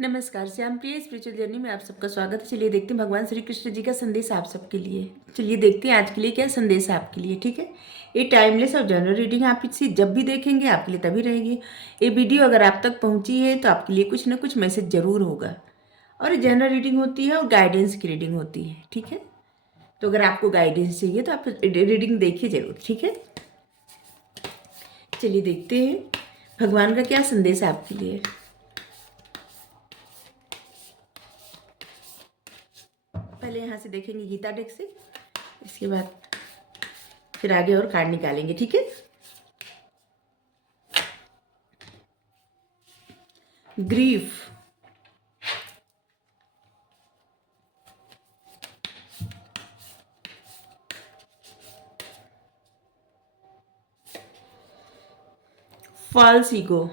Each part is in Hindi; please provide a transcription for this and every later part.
नमस्कार, श्याम प्रिय स्पिरिचुअल जर्नी में आप सबका स्वागत है। चलिए देखते हैं भगवान श्री कृष्ण जी का संदेश आप सबके लिए। चलिए देखते हैं आज के लिए क्या संदेश है आपके लिए। ठीक है, ये टाइमलेस और जनरल रीडिंग आप इसे जब भी देखेंगे आपके लिए तभी रहेगी। ये वीडियो अगर आप तक पहुंची है तो आपके लिए कुछ ना कुछ मैसेज जरूर होगा। और ये जनरल रीडिंग होती है और गाइडेंस की रीडिंग होती है। ठीक है, तो अगर आपको गाइडेंस चाहिए तो आप रीडिंग देखिए जरूर। ठीक है, चलिए देखते हैं भगवान का क्या संदेश है आपके लिए। पहले यहाँ से देखेंगे गीता डेक से, इसके बाद फिर आगे और कार्ड निकालेंगे। ठीक है, ग्रीफ, फॉल्स ईगो,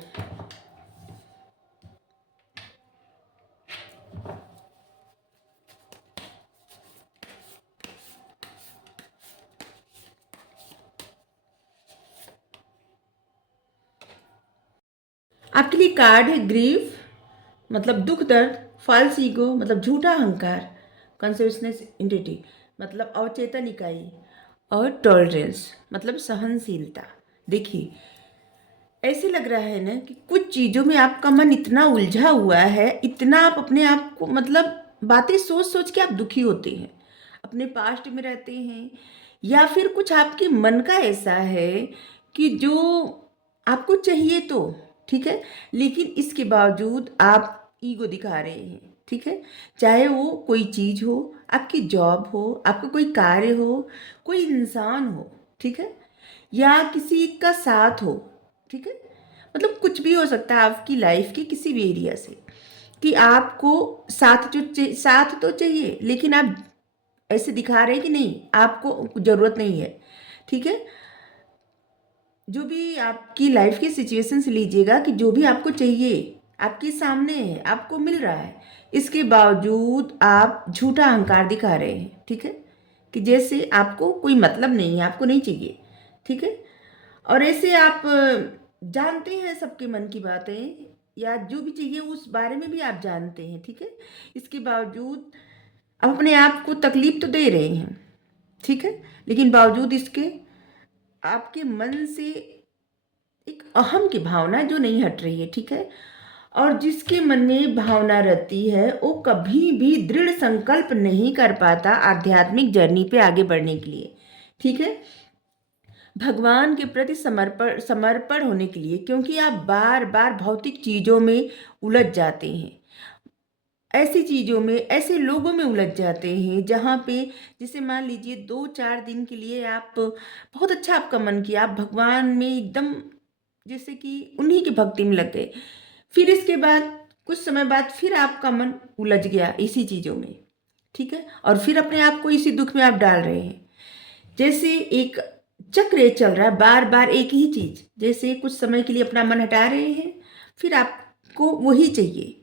आपके लिए कार्ड है ग्रीफ मतलब दुख दर्द, फॉल्स ईगो मतलब झूठा अहंकार, कॉन्शियसनेस इंटिटी मतलब अवचेतन इकाई, और टॉलरेंस मतलब सहनशीलता। देखिए, ऐसे लग रहा है ना कि कुछ चीज़ों में आपका मन इतना उलझा हुआ है, इतना आप अपने आप को मतलब बातें सोच सोच के आप दुखी होते हैं, अपने पास्ट में रहते हैं, या फिर कुछ आपके मन का ऐसा है कि जो आपको चाहिए तो ठीक है, लेकिन इसके बावजूद आप ईगो दिखा रहे हैं। ठीक है, चाहे वो कोई चीज़ हो, आपकी जॉब हो, आपका कोई कार्य हो, कोई इंसान हो, ठीक है, या किसी का साथ हो। ठीक है, मतलब कुछ भी हो सकता है आपकी लाइफ के किसी भी एरिया से, कि आपको साथ तो चाहिए, लेकिन आप ऐसे दिखा रहे हैं कि नहीं, आपको ज़रूरत नहीं है। ठीक है, जो भी आपकी लाइफ की सिचुएशन से लीजिएगा कि जो भी आपको चाहिए आपके सामने है, आपको मिल रहा है, इसके बावजूद आप झूठा अहंकार दिखा रहे हैं। ठीक है, कि जैसे आपको कोई मतलब नहीं है, आपको नहीं चाहिए। ठीक है, और ऐसे आप जानते हैं सबके मन की बातें, या जो भी चाहिए उस बारे में भी आप जानते हैं। ठीक है, इसके बावजूद आप अपने आप को तकलीफ तो दे रहे हैं। ठीक है, लेकिन बावजूद इसके आपके मन से एक अहम की भावना जो नहीं हट रही है। ठीक है, और जिसके मन में भावना रहती है वो कभी भी दृढ़ संकल्प नहीं कर पाता आध्यात्मिक जर्नी पे आगे बढ़ने के लिए। ठीक है, भगवान के प्रति समर्पण समर्पण होने के लिए, क्योंकि आप बार बार भौतिक चीज़ों में उलझ जाते हैं, ऐसी चीज़ों में, ऐसे लोगों में उलझ जाते हैं जहाँ पे, जैसे मान लीजिए 2-4 दिन के लिए आप बहुत अच्छा आपका मन किया, आप भगवान में एकदम जैसे कि उन्हीं की भक्ति में लग गए, फिर इसके बाद कुछ समय बाद फिर आपका मन उलझ गया इसी चीज़ों में। ठीक है, और फिर अपने आप को इसी दुख में आप डाल रहे हैं। जैसे एक चक्र चल रहा है, बार बार एक ही चीज़, जैसे कुछ समय के लिए अपना मन हटा रहे हैं, फिर आपको वही चाहिए।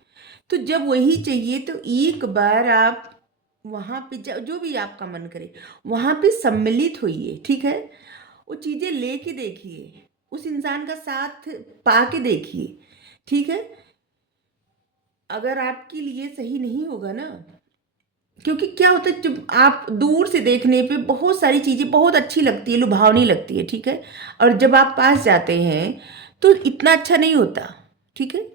तो जब वही चाहिए तो एक बार आप वहाँ पे जो भी आपका मन करे वहाँ पे सम्मिलित होइए। ठीक है, वो चीज़ें लेके देखिए, उस इंसान का साथ पाके देखिए। ठीक है, अगर आपके लिए सही नहीं होगा ना, क्योंकि क्या होता है जब आप दूर से देखने पे बहुत सारी चीज़ें बहुत अच्छी लगती है, लुभावनी लगती है। ठीक है, और जब आप पास जाते हैं तो इतना अच्छा नहीं होता। ठीक है,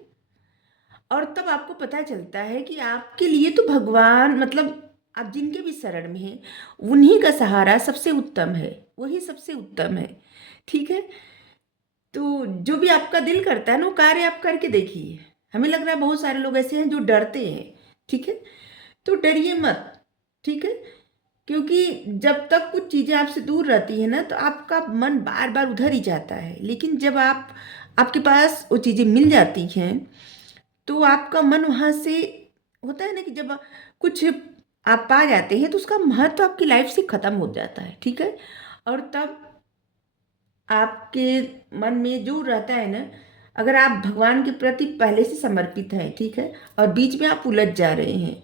और तब आपको पता चलता है कि आपके लिए तो भगवान मतलब आप जिनके भी शरण में हैं उन्हीं का सहारा सबसे उत्तम है, वही सबसे उत्तम है। ठीक है, तो जो भी आपका दिल करता है ना वो कार्य आप करके देखिए। हमें लग रहा है बहुत सारे लोग ऐसे हैं जो डरते हैं। ठीक है, तो डरिए मत। ठीक है, क्योंकि जब तक कुछ चीज़ें आपसे दूर रहती है ना तो आपका मन बार बार उधर ही जाता है, लेकिन जब आपके पास वो चीज़ें मिल जाती हैं तो आपका मन वहाँ से, होता है ना कि जब कुछ आप पा जाते हैं तो उसका महत्व आपकी लाइफ से ख़त्म हो जाता है। ठीक है, और तब आपके मन में जो रहता है ना, अगर आप भगवान के प्रति पहले से समर्पित हैं, ठीक है, और बीच में आप उलझ जा रहे हैं,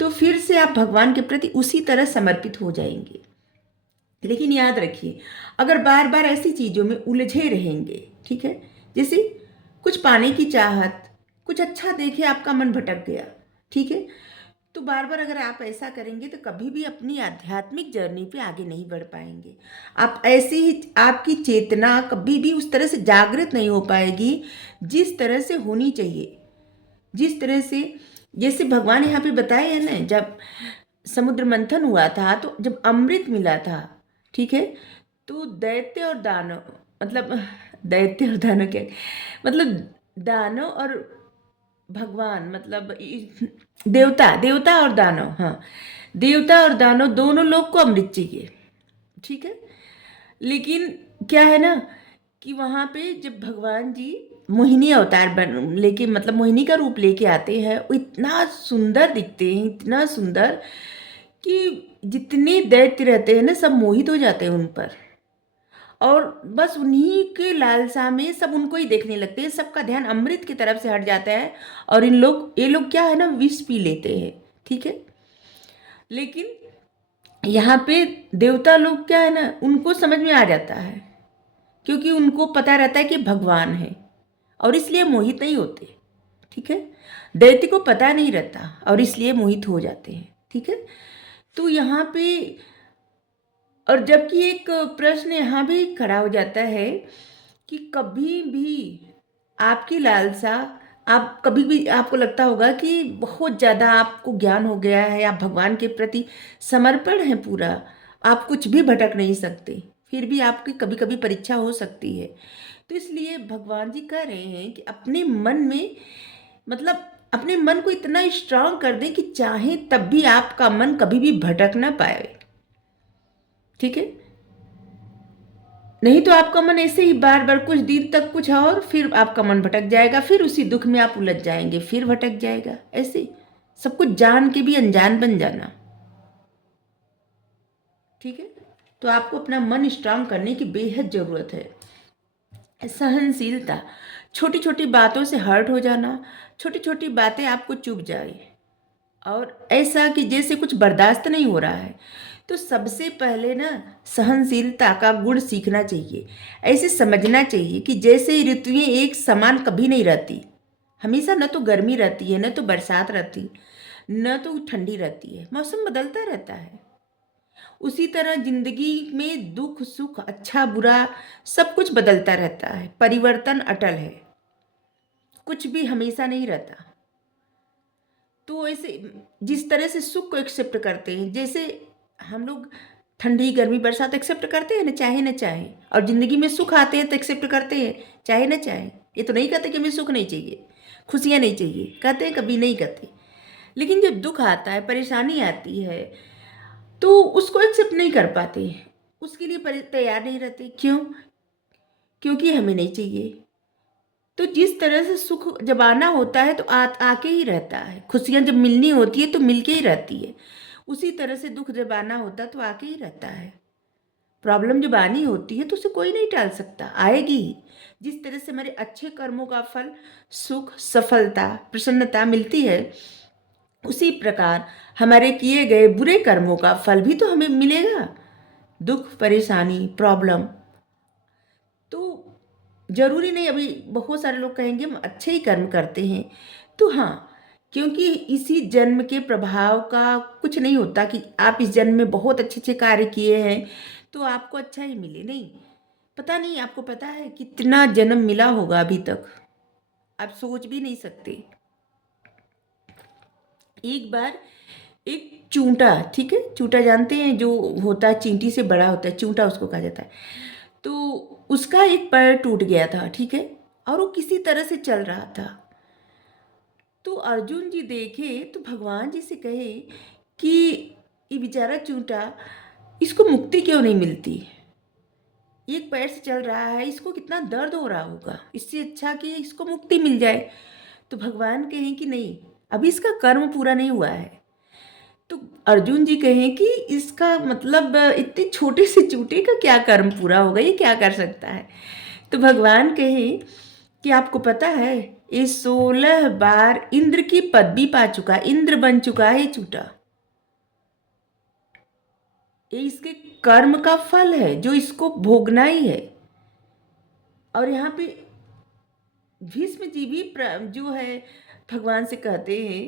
तो फिर से आप भगवान के प्रति उसी तरह समर्पित हो जाएंगे। लेकिन याद रखिए, अगर बार बार ऐसी चीज़ों में उलझे रहेंगे, ठीक है, जैसे कुछ पाने की चाहत, कुछ अच्छा देखे, आपका मन भटक गया, ठीक है। तो बार बार अगर आप ऐसा करेंगे तो कभी भी अपनी आध्यात्मिक जर्नी पे आगे नहीं बढ़ पाएंगे। आप ऐसे ही, आपकी चेतना कभी भी उस तरह से जागृत नहीं हो पाएगी जिस तरह से होनी चाहिए। जिस तरह से, जैसे भगवान यहाँ पे बताए है ना, जब समुद्र मंथन हुआ था तो जब अमृत मिला था, ठीक है, तो दैत्य और दानव, मतलब दैत्य और दानव क्या, मतलब दानव और भगवान, मतलब देवता, देवता और दानव, हाँ, देवता और दानव दोनों लोग को अमृत चाहिए, ठीक है। लेकिन क्या है ना कि वहाँ पे जब भगवान जी मोहिनी अवतार बन लेके, मतलब मोहिनी का रूप लेके आते हैं, वो इतना सुंदर दिखते हैं, इतना सुंदर कि जितने दैत्य रहते हैं ना सब मोहित हो जाते हैं उन पर, और बस उन्हीं के लालसा में सब उनको ही देखने लगते हैं, सबका ध्यान अमृत की तरफ से हट जाता है, और ये लोग क्या है ना, विष पी लेते हैं, ठीक है। लेकिन यहाँ पे देवता लोग क्या है ना, उनको समझ में आ जाता है, क्योंकि उनको पता रहता है कि भगवान है, और इसलिए मोहित नहीं होते, ठीक है। दैत्य को पता नहीं रहता और इसलिए मोहित हो जाते हैं, ठीक है। तो यहाँ पे, और जबकि एक प्रश्न यहाँ भी खड़ा हो जाता है कि कभी भी आपकी लालसा, आप कभी भी आपको लगता होगा कि बहुत ज़्यादा आपको ज्ञान हो गया है, आप भगवान के प्रति समर्पण है पूरा, आप कुछ भी भटक नहीं सकते, फिर भी आपकी कभी कभी परीक्षा हो सकती है। तो इसलिए भगवान जी कह रहे हैं कि अपने मन में, मतलब अपने मन को इतना स्ट्रांग कर दें कि चाहे तब भी आपका मन कभी भी भटक ना पाए, ठीक है। नहीं तो आपका मन ऐसे ही बार बार कुछ दिन तक कुछ और, फिर आपका मन भटक जाएगा, फिर उसी दुख में आप उलझ जाएंगे, फिर भटक जाएगा, ऐसे सब कुछ जान के भी अनजान बन जाना, ठीक है। तो आपको अपना मन स्ट्रांग करने की बेहद जरूरत है। सहनशीलता, छोटी छोटी बातों से हर्ट हो जाना, छोटी छोटी बातें आपको चुभ जाए, और ऐसा कि जैसे कुछ बर्दाश्त नहीं हो रहा है, तो सबसे पहले ना सहनशीलता का गुण सीखना चाहिए। ऐसे समझना चाहिए कि जैसे ऋतुएं एक समान कभी नहीं रहती, हमेशा न तो गर्मी रहती है, न तो बरसात रहती, न तो ठंडी रहती है, मौसम बदलता रहता है। उसी तरह जिंदगी में दुख सुख, अच्छा बुरा, सब कुछ बदलता रहता है, परिवर्तन अटल है, कुछ भी हमेशा नहीं रहता। तो ऐसे जिस तरह से सुख को एक्सेप्ट करते हैं, जैसे हम लोग ठंडी गर्मी बरसात एक्सेप्ट करते हैं ना, चाहे ना चाहे, और ज़िंदगी में सुख आते हैं तो एक्सेप्ट करते हैं, चाहे ना चाहे। ये तो नहीं कहते कि हमें सुख नहीं चाहिए, खुशियाँ नहीं चाहिए, कहते हैं कभी नहीं कहते। लेकिन जब दुख आता है, परेशानी आती है, तो उसको एक्सेप्ट नहीं कर पाते, उसके लिए तैयार नहीं रहते। क्यों? क्योंकि हमें नहीं चाहिए। तो जिस तरह से सुख जब आना होता है तो आके ही रहता है, खुशियाँ जब मिलनी होती है तो मिलके ही रहती है, उसी तरह से दुख जब आना होता है तो आके ही रहता है। प्रॉब्लम जब आनी होती है तो उसे कोई नहीं टाल सकता, आएगी ही। जिस तरह से हमारे अच्छे कर्मों का फल सुख, सफलता, प्रसन्नता मिलती है, उसी प्रकार हमारे किए गए बुरे कर्मों का फल भी तो हमें मिलेगा, दुख, परेशानी, प्रॉब्लम। तो जरूरी नहीं, अभी बहुत सारे लोग कहेंगे हम अच्छे ही कर्म करते हैं, तो हाँ, क्योंकि इसी जन्म के प्रभाव का कुछ नहीं होता कि आप इस जन्म में बहुत अच्छे अच्छे कार्य किए हैं तो आपको अच्छा ही मिले, नहीं। पता नहीं, आपको पता है कितना जन्म मिला होगा अभी तक, आप सोच भी नहीं सकते। एक बार एक चूंटा, ठीक है, चूंटा जानते हैं, जो होता है चींटी से बड़ा होता है, चूंटा उसको कहा जाता है। तो उसका एक पैर टूट गया था, ठीक है, और वो किसी तरह से चल रहा था। तो अर्जुन जी देखे तो भगवान जी से कहे कि ये बेचारा चूंटा, इसको मुक्ति क्यों नहीं मिलती, एक पैर से चल रहा है, इसको कितना दर्द हो रहा होगा, इससे अच्छा कि इसको मुक्ति मिल जाए। तो भगवान कहें कि नहीं, अभी इसका कर्म पूरा नहीं हुआ है। तो अर्जुन जी कहें कि इसका मतलब इतने छोटे से चूंटे का क्या कर्म पूरा होगा, ये क्या कर सकता है। तो भगवान कहें कि आपको पता है, ये 16 बार इंद्र की पदवी पा चुका है, इंद्र बन चुका है ये चूटा, ये इसके कर्म का फल है जो इसको भोगना ही है। और यहाँ पे भीष्म जी भी जो है भगवान से कहते हैं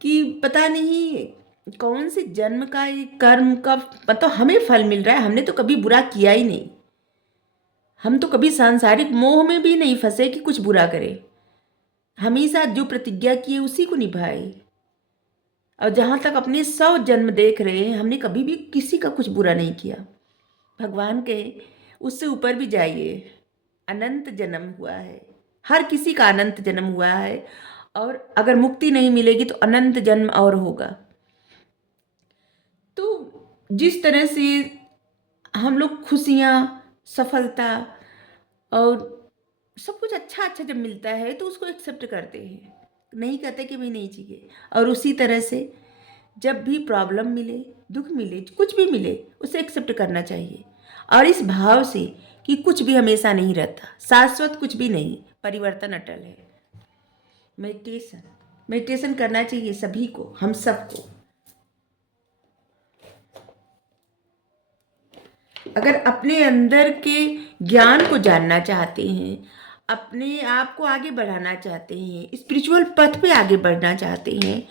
कि पता नहीं कौन से जन्म का ये कर्म का मतलब हमें फल मिल रहा है, हमने तो कभी बुरा किया ही नहीं। हम तो कभी सांसारिक मोह में भी नहीं फंसे कि कुछ बुरा करें। हमेशा जो प्रतिज्ञा किए उसी को निभाए। और जहाँ तक अपने 100 जन्म देख रहे हैं, हमने कभी भी किसी का कुछ बुरा नहीं किया। भगवान कहे उससे ऊपर भी जाइए, अनंत जन्म हुआ है, हर किसी का अनंत जन्म हुआ है। और अगर मुक्ति नहीं मिलेगी तो अनंत जन्म और होगा। तो जिस तरह से हम लोग खुशियाँ, सफलता और सब कुछ अच्छा अच्छा जब मिलता है तो उसको एक्सेप्ट करते हैं, नहीं कहते कि भाई नहीं चाहिए। और उसी तरह से जब भी प्रॉब्लम मिले, दुख मिले, कुछ भी मिले, उसे एक्सेप्ट करना चाहिए। और इस भाव से कि कुछ भी हमेशा नहीं रहता, शाश्वत कुछ भी नहीं, परिवर्तन अटल है। मेडिटेशन मेडिटेशन करना चाहिए सभी को, हम सबको। अगर अपने अंदर के ज्ञान को जानना चाहते हैं, अपने आप को आगे बढ़ाना चाहते हैं, स्पिरिचुअल पथ पे आगे बढ़ना चाहते हैं,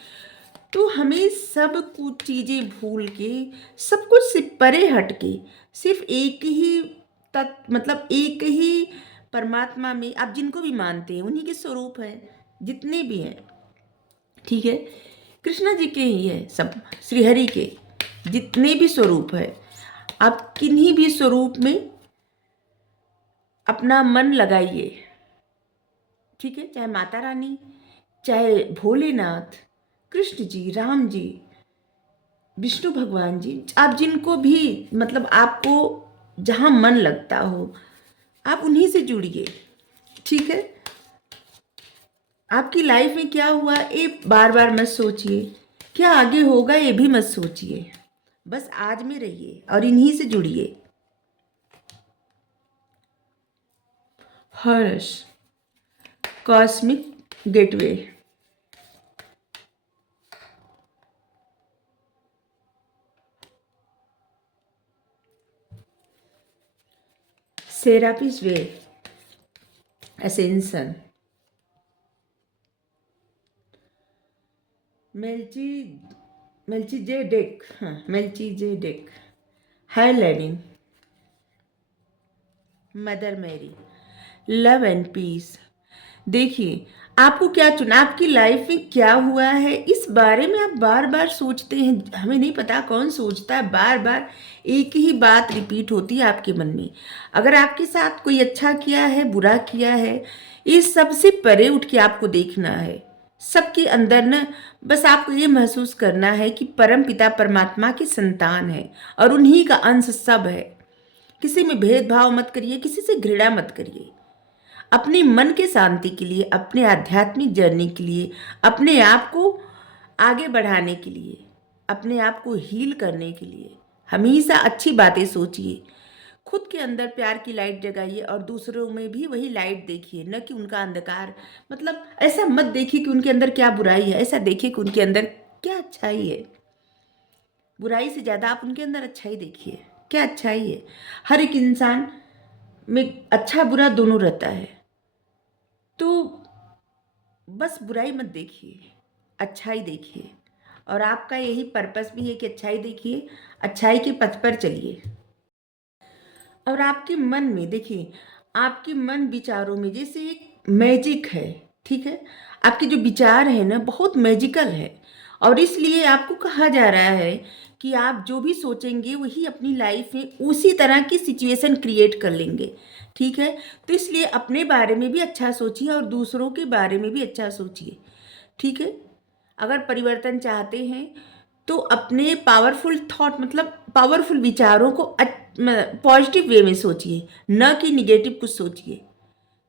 तो हमें सब कुछ चीज़ें भूल के, सब कुछ से परे हट के, सिर्फ एक ही मतलब एक ही परमात्मा में आप जिनको भी मानते हैं उन्हीं के स्वरूप है, जितने भी हैं, ठीक है, कृष्णा जी के ही है सब, श्रीहरि के जितने भी स्वरूप है, आप किन्हीं भी स्वरूप में अपना मन लगाइए, ठीक है, चाहे माता रानी, चाहे भोलेनाथ, कृष्ण जी, राम जी, विष्णु भगवान जी, आप जिनको भी मतलब आपको जहाँ मन लगता हो आप उन्हीं से जुड़िए, ठीक है। आपकी लाइफ में क्या हुआ ये बार बार मत सोचिए, क्या आगे होगा ये भी मत सोचिए, बस आज में रहिए और इन्हीं से जुड़िए। हर्ष cosmic gateway. Serapis Bey ascension. Melchizedek, हाँ Melchizedek. High landing. Mother Mary. Love and peace. देखिए आपको क्या चुना, आपकी लाइफ में क्या हुआ है, इस बारे में आप बार बार सोचते हैं, हमें नहीं पता कौन सोचता है, बार बार एक ही बात रिपीट होती है आपके मन में। अगर आपके साथ कोई अच्छा किया है, बुरा किया है, इस सब से परे उठ के आपको देखना है। सबके अंदर ना बस आपको ये महसूस करना है कि परम पिता परमात्मा की संतान है और उन्हीं का अंश सब है। किसी में भेदभाव मत करिए, किसी से घृणा मत करिए। अपने मन के शांति के लिए, अपने आध्यात्मिक जर्नी के लिए, अपने आप को आगे बढ़ाने के लिए, अपने आप को हील करने के लिए हमेशा अच्छी बातें सोचिए। खुद के अंदर प्यार की लाइट जगाइए और दूसरों में भी वही लाइट देखिए, न कि उनका अंधकार। मतलब ऐसा मत देखिए कि उनके अंदर क्या बुराई है, ऐसा देखिए कि उनके अंदर क्या अच्छाई है। बुराई से ज़्यादा आप उनके अंदर अच्छाई देखिए, क्या अच्छाई है। हर एक इंसान में अच्छा बुरा दोनों रहता है, तो बस बुराई मत देखिए, अच्छाई देखिए। और आपका यही पर्पस भी है कि अच्छाई देखिए, अच्छाई के पथ पर चलिए। और आपके मन में देखिए, आपके मन विचारों में जैसे एक मैजिक है, ठीक है, आपके जो विचार है ना बहुत मैजिकल है। और इसलिए आपको कहा जा रहा है कि आप जो भी सोचेंगे वही अपनी लाइफ में उसी तरह की सिचुएशन क्रिएट कर लेंगे, ठीक है। तो इसलिए अपने बारे में भी अच्छा सोचिए और दूसरों के बारे में भी अच्छा सोचिए, ठीक है। अगर परिवर्तन चाहते हैं तो अपने पावरफुल थॉट मतलब पावरफुल विचारों को पॉजिटिव वे में सोचिए, न कि निगेटिव कुछ सोचिए,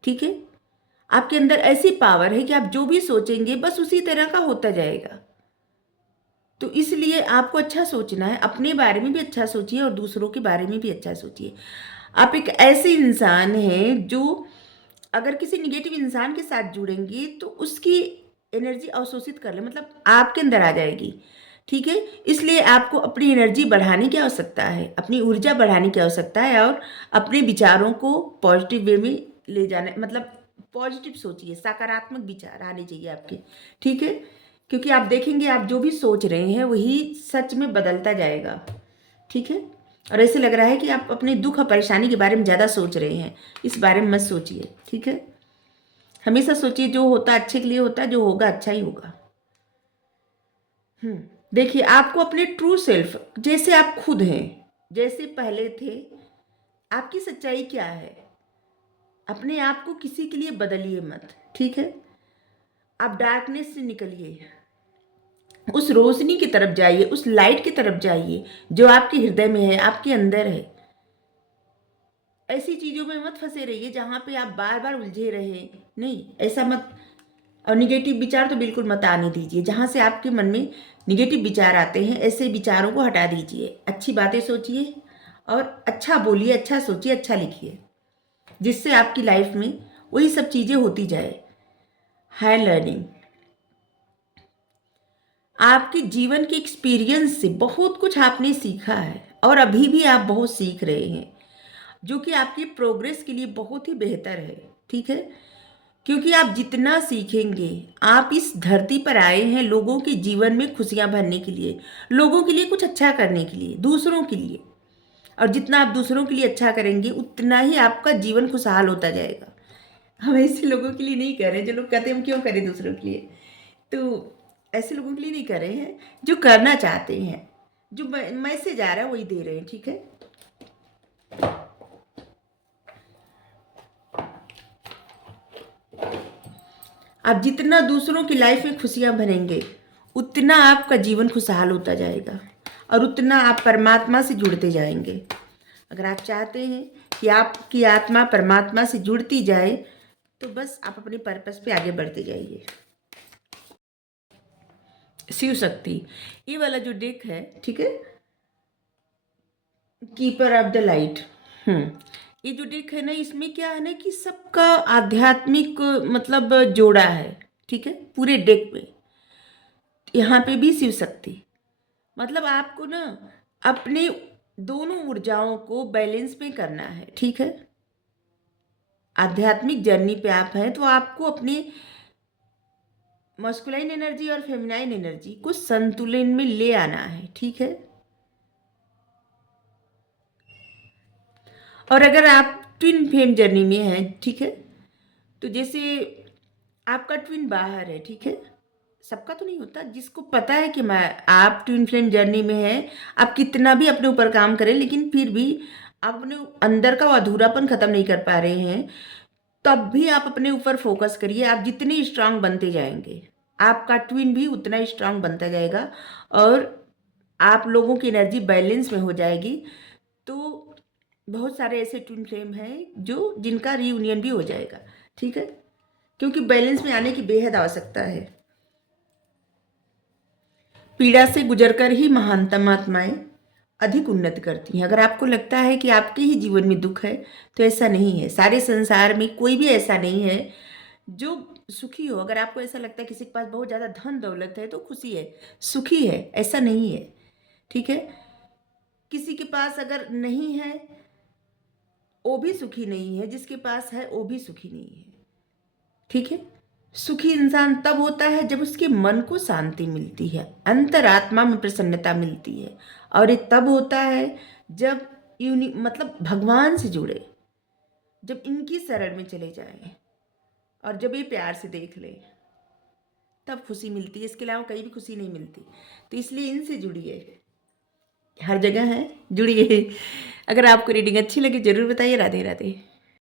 ठीक है। आपके अंदर ऐसी पावर है कि आप जो भी सोचेंगे बस उसी तरह का होता जाएगा। तो इसलिए आपको अच्छा सोचना है, अपने बारे में भी अच्छा सोचिए और दूसरों के बारे में भी अच्छा सोचिए। आप एक ऐसे इंसान हैं जो अगर किसी निगेटिव इंसान के साथ जुड़ेंगे तो उसकी एनर्जी अवशोषित कर ले, मतलब आपके अंदर आ जाएगी, ठीक है। इसलिए आपको अपनी एनर्जी बढ़ाने की आवश्यकता है, अपनी ऊर्जा बढ़ाने की आवश्यकता है और अपने विचारों को पॉजिटिव वे में ले जाना, मतलब पॉजिटिव सोचिए, सकारात्मक विचार आने चाहिए आपके, ठीक है? क्योंकि आप देखेंगे आप जो भी सोच रहे हैं वही सच में बदलता जाएगा, ठीक है? और ऐसे लग रहा है कि आप अपने दुख और परेशानी के बारे में ज़्यादा सोच रहे हैं, इस बारे में मत सोचिए, ठीक है? हमेशा सोचिए जो होता अच्छे के लिए होता है, जो होगा अच्छा ही होगा। देखिए आपको अपने ट्रू सेल्फ, जैसे आप खुद हैं, जैसे पहले थे, आपकी सच्चाई क्या है, अपने आप को किसी के लिए बदलिए मत, ठीक है? आप डार्कनेस से निकलिए, उस रोशनी की तरफ जाइए, उस लाइट की तरफ जाइए जो आपके हृदय में है, आपके अंदर है। ऐसी चीज़ों में मत फंसे रहिए जहाँ पे आप बार बार उलझे रहे, नहीं, ऐसा मत। और निगेटिव विचार तो बिल्कुल मत आने दीजिए। जहाँ से आपके मन में निगेटिव विचार आते हैं, ऐसे विचारों को हटा दीजिए। अच्छी बातें सोचिए और अच्छा बोलिए, अच्छा सोचिए, अच्छा लिखिए, जिससे आपकी लाइफ में वही सब चीज़ें होती जाए। हाई लर्निंग, आपके जीवन के एक्सपीरियंस से बहुत कुछ आपने सीखा है और अभी भी आप बहुत सीख रहे हैं, जो कि आपकी प्रोग्रेस के लिए बहुत ही बेहतर है, ठीक है? क्योंकि आप जितना सीखेंगे, आप इस धरती पर आए हैं लोगों के जीवन में खुशियां भरने के लिए, लोगों के लिए कुछ अच्छा करने के लिए, दूसरों के लिए। और जितना आप दूसरों के लिए अच्छा करेंगे उतना ही आपका जीवन खुशहाल होता जाएगा। हम ऐसे लोगों के लिए नहीं कर रहे जो लोग कहते हैं हम क्यों करें दूसरों के लिए, तो ऐसे लोगों के लिए नहीं कर रहे हैं, जो करना चाहते हैं, जो मैसेज आ रहा है वही दे रहे हैं, ठीक है? आप जितना दूसरों की लाइफ में खुशियां भरेंगे उतना आपका जीवन खुशहाल होता जाएगा और उतना आप परमात्मा से जुड़ते जाएंगे। अगर आप चाहते हैं कि आपकी आत्मा परमात्मा से जुड़ती जाए तो बस आप अपने पर्पस पे आगे बढ़ते जाइए। शिव शक्ति, ये वाला जो डेक है, ठीक है, कीपर ऑफ द लाइट। ये जो डेक है ना, इसमें क्या है ना कि सबका आध्यात्मिक मतलब जोड़ा है, ठीक है, पूरे डेक में। यहाँ पे भी शिव शक्ति, मतलब आपको ना अपने दोनों ऊर्जाओं को बैलेंस में करना है, ठीक है? आध्यात्मिक जर्नी पे आप हैं तो आपको अपनी मस्कुलाइन एनर्जी और फेमिनाइन एनर्जी को संतुलन में ले आना है, ठीक है? और अगर आप ट्विन फ्लेम जर्नी में हैं, ठीक है, तो जैसे आपका ट्विन बाहर है, ठीक है, सबका तो नहीं होता, जिसको पता है कि मैं आप ट्विन फ्लेम जर्नी में हैं, आप कितना भी अपने ऊपर काम करें लेकिन फिर भी आप अपने अंदर का वो अधूरापन ख़त्म नहीं कर पा रहे हैं, तब भी आप अपने ऊपर फोकस करिए। आप जितने स्ट्रांग बनते जाएंगे आपका ट्विन भी उतना ही स्ट्रांग बनता जाएगा और आप लोगों की एनर्जी बैलेंस में हो जाएगी। तो बहुत सारे ऐसे ट्विन फ्लेम हैं जो जिनका रीयूनियन भी हो जाएगा, ठीक है, क्योंकि बैलेंस में आने की बेहद आवश्यकता है। पीड़ा से गुजरकर ही महानतम आत्माएं अधिक उन्नति करती हैं। अगर आपको लगता है कि आपके ही जीवन में दुख है तो ऐसा नहीं है। सारे संसार में कोई भी ऐसा नहीं है जो सुखी हो। अगर आपको ऐसा लगता है किसी के पास बहुत ज़्यादा धन दौलत है तो खुशी है, सुखी है, ऐसा नहीं है, ठीक है? किसी के पास अगर नहीं है वो भी सुखी नहीं है, जिसके पास है वो भी सुखी नहीं है, ठीक है? सुखी इंसान तब होता है जब उसके मन को शांति मिलती है, अंतरात्मा में प्रसन्नता मिलती है। और ये तब होता है जब मतलब भगवान से जुड़े, जब इनकी शरण में चले जाए और जब ये प्यार से देख ले, तब खुशी मिलती है। इसके अलावा कहीं भी खुशी नहीं मिलती। तो इसलिए इनसे जुड़िए, हर जगह है, जुड़िए। अगर आपको रीडिंग अच्छी लगी जरूर बताइए। राधे राधे।